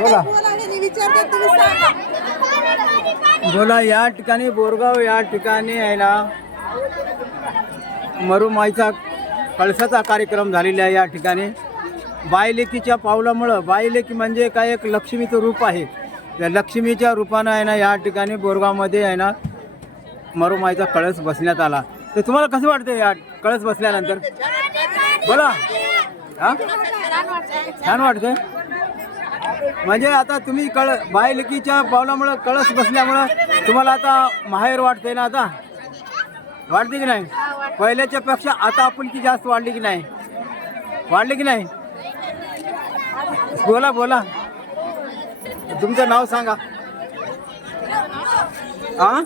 बोला बोला. या ठिकाणी बोरगाव या ठिकाणी आहे ना मरुमाईचा कळसाचा कार्यक्रम झालेला आहे या ठिकाणी. बायलेकीच्या पावलामुळं बायलेकी म्हणजे काय एक लक्ष्मीचं रूप आहे. त्या लक्ष्मीच्या रूपानं आहे ना या ठिकाणी बोरगावमध्ये आहे ना मरुमाईचा कळस बसण्यात आला. तर तुम्हाला कसं वाटतं या कळस बसल्यानंतर? बोला. हा? छान वाटतं म्हणजे आता तुम्ही कळ बायलकीच्या पावलामुळं कळस बसल्यामुळं तुम्हाला आता माहेर वाटते ना आता? वाढते की नाही? पहिल्याच्या पेक्षा आता आपण की जास्त वाढली की नाही? वाढली की नाही? बोला बोला. तुमचं नाव सांगा. हा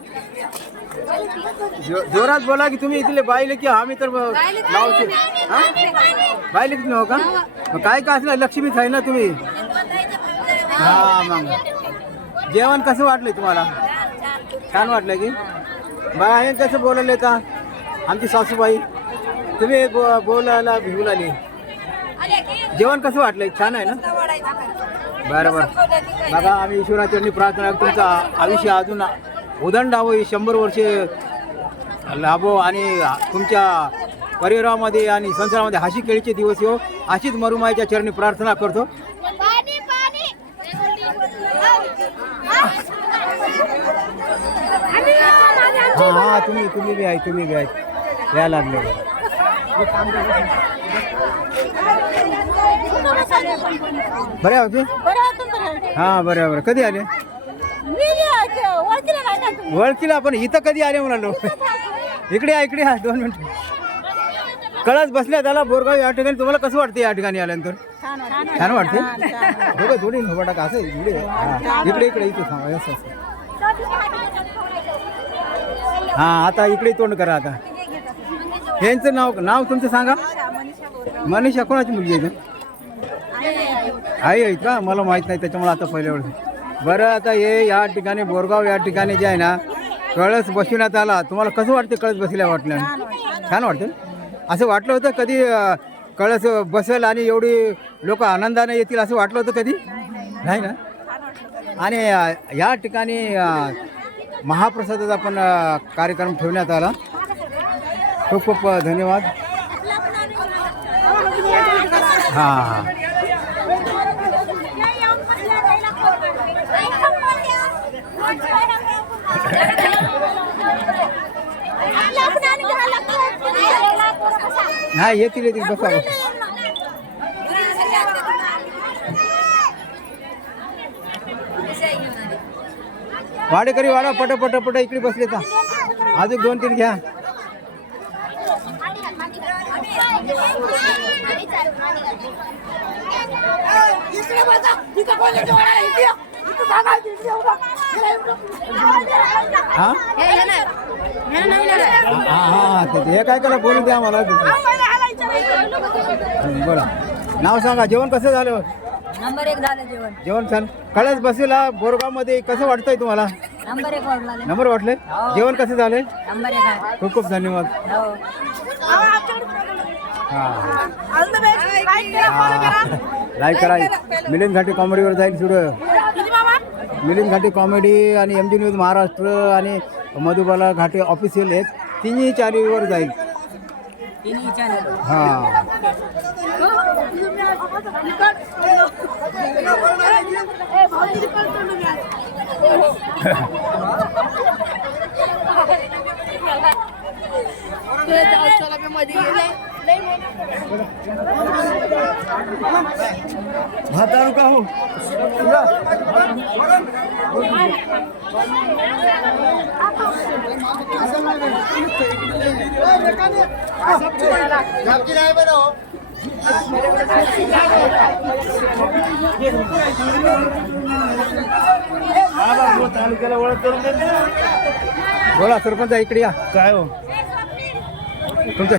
जो- जोरात बोला की तुम्ही इथले बाईले की आम्ही तर नावचे हा? बाईले की हो का? मग काय का असलं लक्ष्मीच आहे ना तुम्ही? हा मग. जेवण कसं वाटलंय तुम्हाला? छान वाटलं की? बाय कसं बोलायला का आमची सासूबाई तुम्ही बोलायला भिवून आली. जेवण कसं वाटलंय? छान आहे ना? बरं बरं. बघा आम्ही ईश्वराचरणी प्रार्थना तुमचं आयुष्य अजून उदंडावं ही शंभर वर्षे लाभो आणि तुमच्या परिवारामध्ये आणि संसारामध्ये हशी खेळीचे दिवस येऊ अशीच मरुमाईच्या चरणी प्रार्थना करतो. हा हा तुम्ही तुम्ही बी आहे तुम्ही बी आहे. या लागले. बरे होते हा बरं बरं. कधी आले? ओळखीला पण इथं कधी आले म्हणालो इकडे या इकडे या दोन मिनिट. कळस बसण्यात आला बोरगाव या ठिकाणी. तुम्हाला कसं वाटतं या ठिकाणी आल्यानंतर? छान वाटते. दोघं थोडी नव्हता टाका असं इकडे. हा, इकडे इकडे इथे थांबा असं असं. हा आता इकडे तोंड करा आता. यांचं नाव नाव तुमचं सांगा. मनीषा कोणाची मुलगी आहे? आई आहेत का? मला माहीत नाही त्याच्यामुळे आता पहिल्या वेळेस बरं आता हे या ठिकाणी बोरगाव या ठिकाणी जे आहे ना कळस बसविण्यात आला. तुम्हाला कसं वाटतं कळस बसल्या वाटलं छान वाटतं असं वाटलं होतं कधी कळस बसेल आणि एवढी लोक आनंदाने येतील असं वाटलं होतं कधी? नाही ना? आणि या ठिकाणी महाप्रसादाचा पण कार्यक्रम ठेवण्यात आला. खूप खूप धन्यवाद. हां हां. हा येतील येतील बसा बसा. वाडेकरी वाडा पट पट पट इकडे बसले का अजून दोन तीन घ्या. हा? हा हा ते- हे काय करा बोलू द्या मला बोला नाव सांगा जेवण कसं झालं? नंबर एक झालं जेवण. जेवण छान. कळस बसेला बोरगावमध्ये कसं वाटतंय तुम्हाला? नंबर एक वाढला नंबर वाटले? जेवण कसं झालंय? नंबर एक आहे. खूप खूप धन्यवाद. हो. हा. लाईक करा. मिलिंद घाटी कॉमेडीवर जाईल सुड मिलिंद घाटी कॉमेडी आणि एम जी न्यूज महाराष्ट्र आणि मधुबाला घाटे ऑफिशियल आहेत. तिन्ही चालीवर जाईल. हां. म्हातारू का हो तालुक्याला ओळख करून बोला सरपंच इकडे या. काय हो? तुमचं